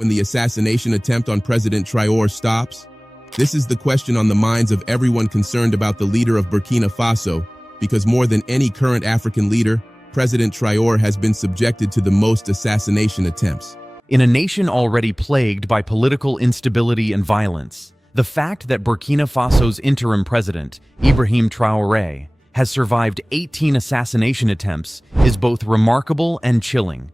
when the assassination attempt on President Traore stops? This is the question on the minds of everyone concerned about the leader of Burkina Faso, because more than any current African leader, President Traore has been subjected to the most assassination attempts. In a nation already plagued by political instability and violence, the fact that Burkina Faso's interim president, Ibrahim Traore, has survived 18 assassination attempts is both remarkable and chilling.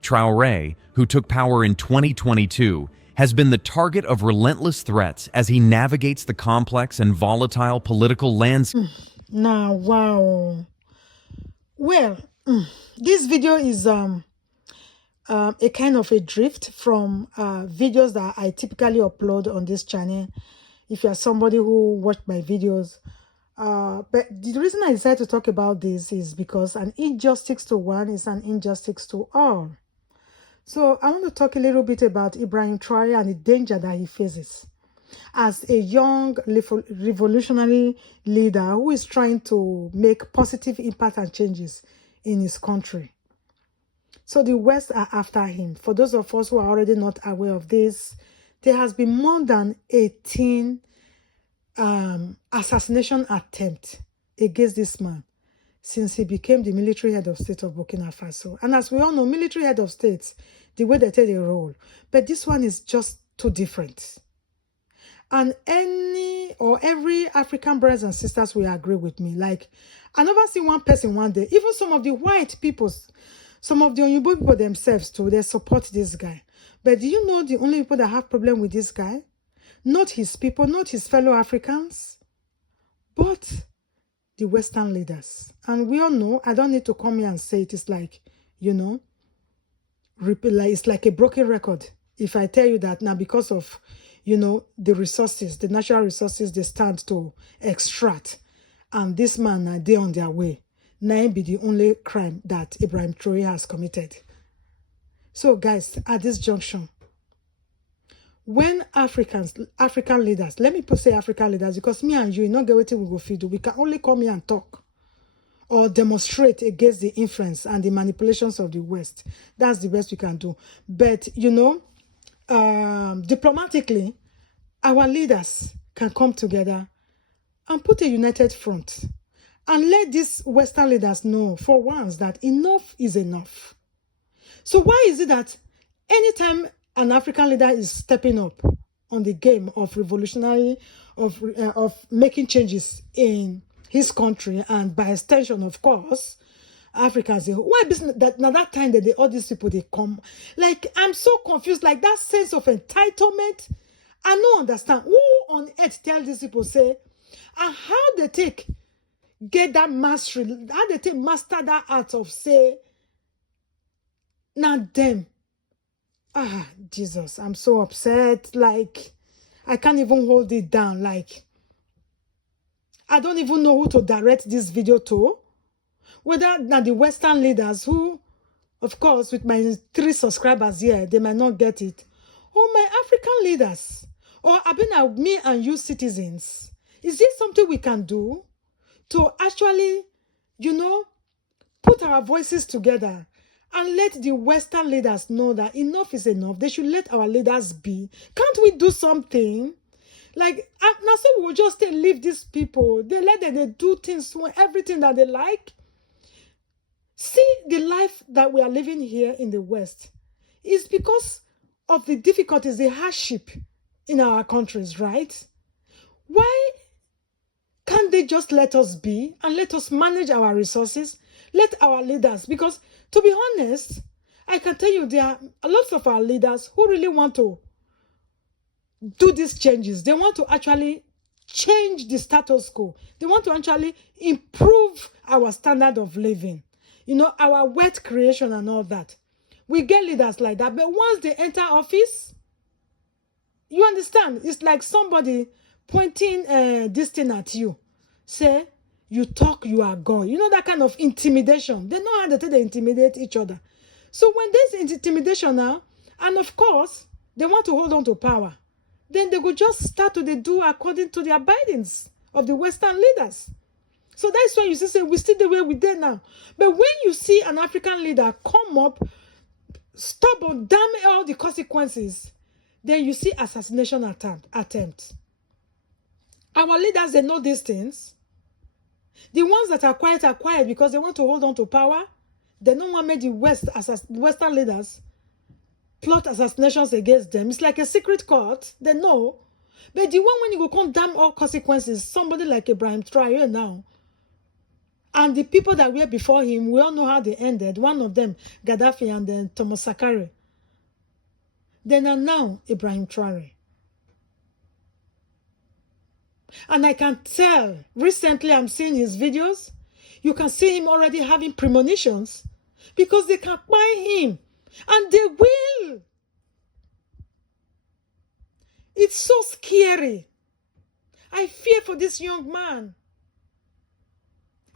Traore, who took power in 2022, has been the target of relentless threats as he navigates the complex and volatile political landscape. Now, wow. Well, this video is a kind of a drift from videos that I typically upload on this channel. If you are somebody who watched my videos, but the reason I decided to talk about this is because an injustice to one is an injustice to all. So I want to talk a little bit about Ibrahim Traore and the danger that he faces as a young revolutionary leader who is trying to make positive impact and changes in his country. So the West are after him. For those of us who are already not aware of this, there has been more than 18 assassination attempts against this man since he became the military head of state of Burkina Faso. And as we all know, military head of states, the way they take a role. But this one is just too different. And any or every African brothers and sisters will agree with me. Like, I never seen one person one day, even some of the white people, some of the Oyibo people themselves too, they support this guy. But do you know the only people that have problem with this guy? Not his people, not his fellow Africans, but the Western leaders. And we all know, I don't need to come here and say it. It's like, you know, it's like a broken record. If I tell you that now because of, you know, the resources, the natural resources they stand to extract, and this man, they on their way. Now be the only crime that Ibrahim Traore has committed. So guys, at this junction, when African leaders, let me say African leaders, because me and you not get what we go feed. We can only come here and talk or demonstrate against the influence and the manipulations of the West. That's the best we can do. But, you know, diplomatically, our leaders can come together and put a united front and let these Western leaders know for once that enough is enough. So why is it that anytime an African leader is stepping up on the game of revolutionary, of making changes in his country, and by extension, of course, Africans, why business that now that time that all these people they come, like I'm so confused, like that sense of entitlement. I don't understand who on earth tell these people say, and how they get that mastery, how they master that art of say, now them. Jesus, I'm so upset. Like, I can't even hold it down. Like, I don't even know who to direct this video to. Whether now the Western leaders who, of course, with my 3 subscribers here, they might not get it. Or my African leaders. Or me and you citizens. Is this something we can do to actually, you know, put our voices together and let the Western leaders know that enough is enough? They should let our leaders be. Can't we do something? Like, now so we will just leave these people. They let them they do things, everything that they like. See, the life that we are living here in the West is because of the difficulties, the hardship in our countries, right? Why can't they just let us be and let us manage our resources? Let our leaders, because to be honest, I can tell you there are lots of our leaders who really want to do these changes. They want to actually change the status quo. They want to actually improve our standard of living. You know, our wealth creation and all that. We get leaders like that. But once they enter office, you understand? It's like somebody pointing this thing at you. Say, you talk, you are gone. You know that kind of intimidation. They know how they intimidate each other. So when there's intimidation now, and of course, they want to hold on to power, then they could just start to do according to the abidings of the Western leaders. So that's why you say we still the way we did now. But when you see an African leader come up, stubborn, damn all the consequences, then you see assassination attempt. Our leaders, they know these things. The ones that are quiet because they want to hold on to power. They don't want to make the Western leaders plot assassinations against them. It's like a secret court. They know. But the one when you go come damn all consequences, somebody like Ibrahim Traore now, and the people that were before him, we all know how they ended. One of them, Gaddafi, and then Thomas Sankara. Then and now, Ibrahim Traore. And I can tell, recently I'm seeing his videos, you can see him already having premonitions because they can buy him. And they will. It's so scary. I fear for this young man.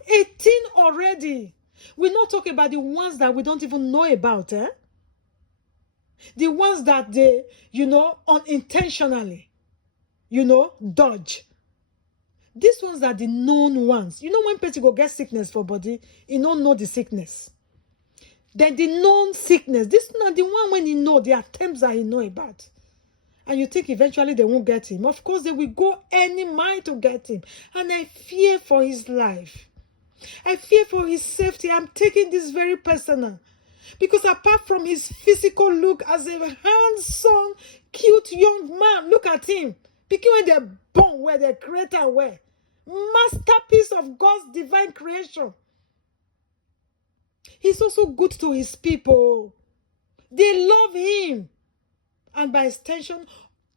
18 already. We're not talking about the ones that we don't even know about, eh? The ones that they, unintentionally, dodge. These ones are the known ones. You know when people go get sickness for body, you don't know the sickness. Then the known sickness. This is not the one when you know the attempts that you know about. And you think eventually they won't get him. Of course, they will go any mile to get him. And I fear for his life. I fear for his safety. I'm taking this very personal. Because apart from his physical look as a handsome, cute young man, look at him. Picking where they're born, where the creator were. Masterpiece of God's divine creation. He's also good to his people. They love him. And by extension,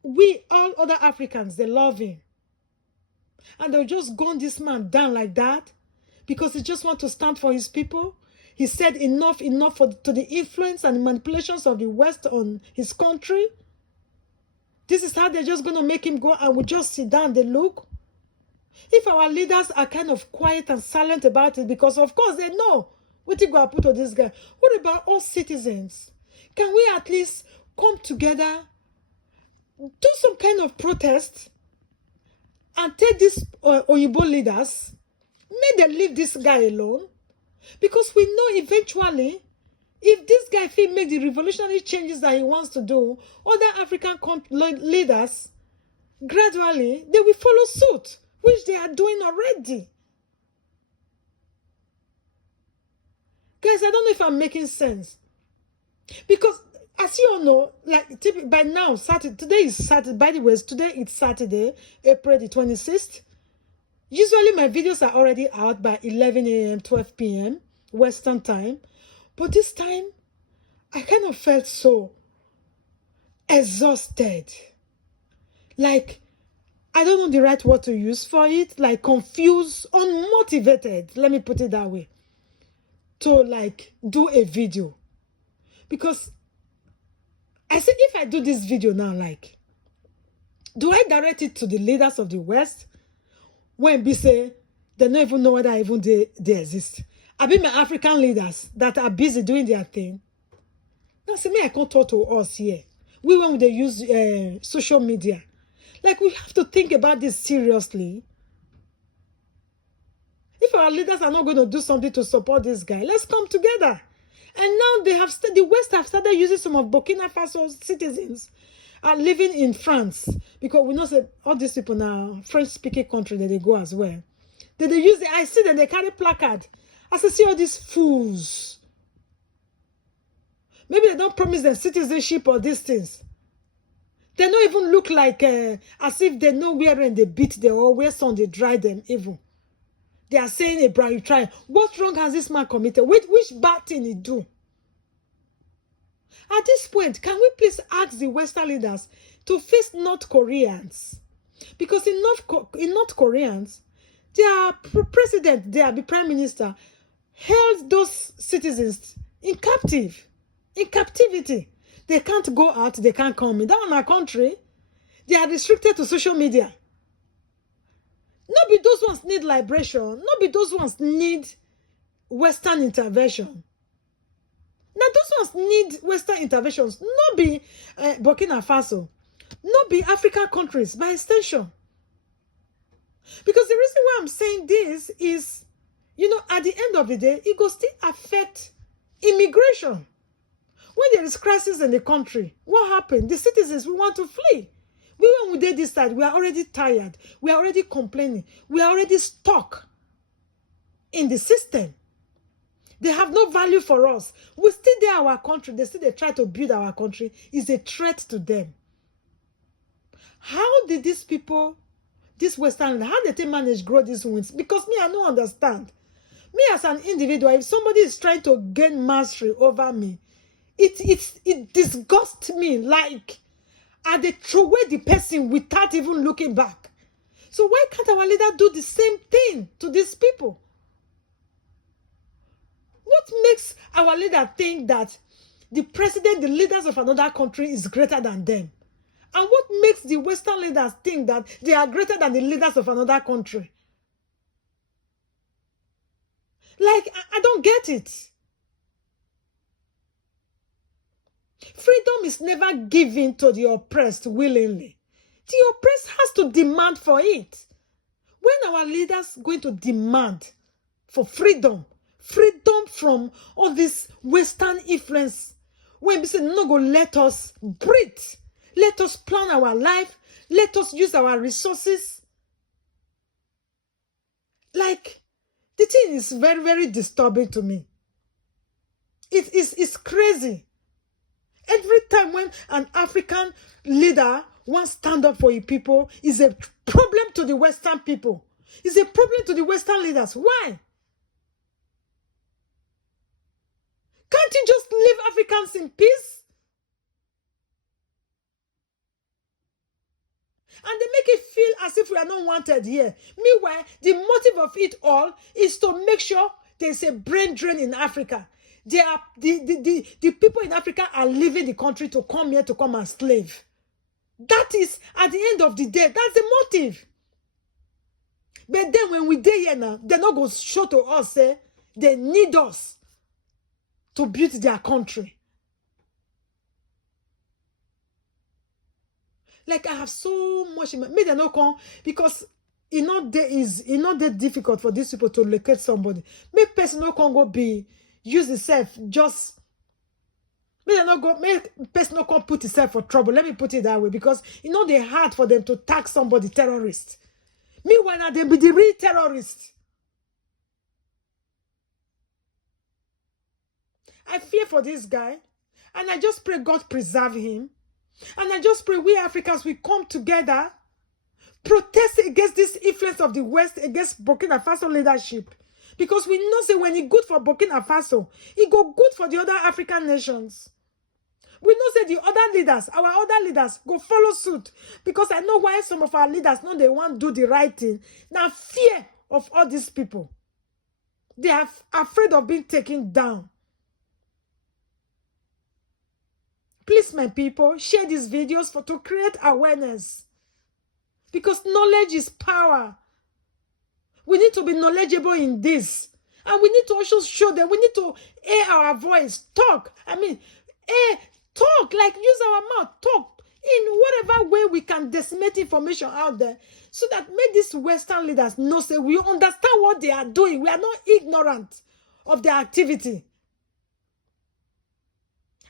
we, all other Africans, they love him. And they'll just gun this man down like that because he just wants to stand for his people. He said enough to the influence and manipulations of the West on his country. This is how they're just going to make him go and we just sit down and they look. If our leaders are kind of quiet and silent about it, because of course they know what you go put on this guy. What about all citizens? Can we at least come together, do some kind of protest, and take these Oyibo leaders, make them leave this guy alone? Because we know eventually, if this guy can make the revolutionary changes that he wants to do, other African leaders, gradually, they will follow suit, which they are doing already. Guys, I don't know if I'm making sense. Because as you all know, like by now, today is Saturday. By the way, today it's Saturday, April the 26th. Usually my videos are already out by 11 a.m., 12 p.m. Western time. But this time, I kind of felt so exhausted. Like, I don't know the right word to use for it. Like confused, unmotivated. Let me put it that way. To like do a video. Because I said, if I do this video now, like, do I direct it to the leaders of the West? When we say, they don't even know whether even they exist. I mean, my African leaders that are busy doing their thing. Now, see me, I can't talk to us here. We, when they use social media, like, we have to think about this seriously. If our leaders are not going to do something to support this guy, let's come together. And now the West have started using some of Burkina Faso citizens are living in France. Because we know that all these people now, French-speaking country, that they go as well. They use I see that they carry placard. I see all these fools. Maybe they don't promise them citizenship or these things. They don't even look like as if they know where and they beat them or where some they dry them even. They are saying Ibrahim Traore. What wrong has this man committed? Which bad thing he do? At this point, can we please ask the Western leaders to face North Koreans? Because in North Koreans, their president, their prime minister, held those citizens in captivity. They can't go out, they can't come in. That in our country, they are restricted to social media. Not be those ones need liberation. Not be those ones need Western intervention. Now those ones need Western interventions. Not be Burkina Faso. Not be African countries by extension. Because the reason why I'm saying this is, at the end of the day, it will still affect immigration. When there is crisis in the country, what happened? The citizens, we want to flee. When we did this side, we are already tired. We are already complaining. We are already stuck in the system. They have no value for us. We still there our country. They still they try to build our country. Is a threat to them. How did these people, this Western, how did they manage grow these wings? Because me, I don't understand. Me as an individual, if somebody is trying to gain mastery over me, it disgusts me. Like, and they throw away the person without even looking back. So why can't our leader do the same thing to these people? What makes our leader think that the president, the leaders of another country is greater than them? And what makes the Western leaders think that they are greater than the leaders of another country? Like, I don't get it. Freedom is never given to the oppressed willingly. The oppressed has to demand for it. When our leaders going to demand for freedom from all this Western influence, when we say no, go let us breathe, let us plan our life, let us use our resources. Like, the thing is very, very disturbing to me. It's crazy. Every time when an African leader wants to stand up for his people, is a problem to the Western people. It's a problem to the Western leaders. Why? Can't you just leave Africans in peace? And they make it feel as if we are not wanted here. Meanwhile, the motive of it all is to make sure there's a brain drain in Africa. They are, the people in Africa are leaving the country to come here to come and slave. That is, at the end of the day, that's the motive. But then when we dey here now, they're not going to show to us, say, they need us to build their country. Like, I have so much in my, maybe they not come, because it's not that difficult for these people to locate somebody. Maybe person not come go be, use itself, just, maybe not go, maybe person not come put itself for trouble. Let me put it that way, because they're hard for them to tag somebody terrorist. Meanwhile, now they be the real terrorists. I fear for this guy, and I just pray God preserve him. And I just pray we Africans, we come together, protest against this influence of the West, against Burkina Faso leadership. Because we know, say, when it's good for Burkina Faso, it go good for the other African nations. We know, say, the other leaders, our other leaders, go follow suit. Because I know why some of our leaders know they want to do the right thing. Now, fear of all these people. They are afraid of being taken down. Please, my people, share these videos to create awareness. Because knowledge is power. We need to be knowledgeable in this. And we need to also show them. We need to air our voice. Talk. Talk. Like, use our mouth. Talk. In whatever way we can disseminate information out there. So that make these Western leaders know, say, we understand what they are doing. We are not ignorant of their activity.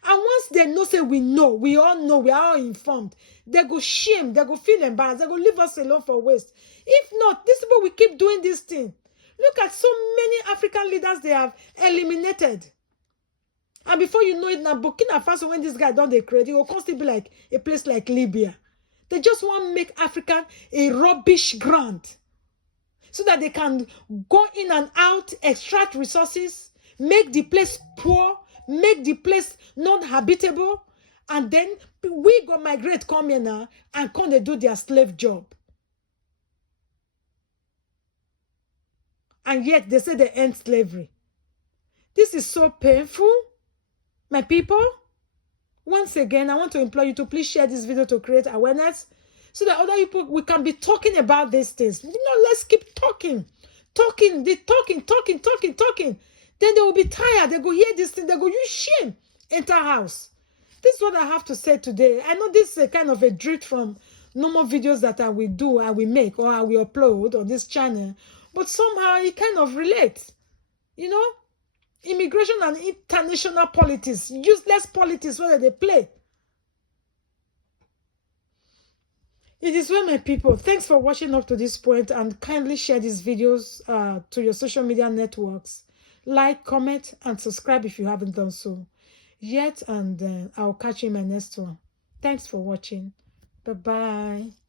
And once they know, say, we know, we all know, we are all informed, they go shame, they go feel embarrassed, they go leave us alone for waste. If not, these people will keep doing this thing. Look at so many African leaders they have eliminated. And before you know it, now Burkina Faso, when this guy done the credit, it will constantly be like a place like Libya. They just want to make Africa a rubbish ground. So that they can go in and out, extract resources, make the place poor, make the place not habitable, and then we go migrate, come here now, and come they do their slave job. And yet they say they end slavery. This is so painful, my people. Once again, I want to implore you to please share this video to create awareness, so that other people, we can be talking about these things. Let's keep talking. Talking. Then they will be tired. They go hear this thing. They go use shame. Enter house. This is what I have to say today. I know this is a kind of a drift from normal videos that I will do, I will make, or I will upload on this channel. But somehow it kind of relates. Immigration and international politics, useless politics where they play. It is well, my people. Thanks for watching up to this point, and kindly share these videos to your social media networks. Like, comment, and subscribe if you haven't done so yet. And I'll catch you in my next one. Thanks for watching. Bye-bye.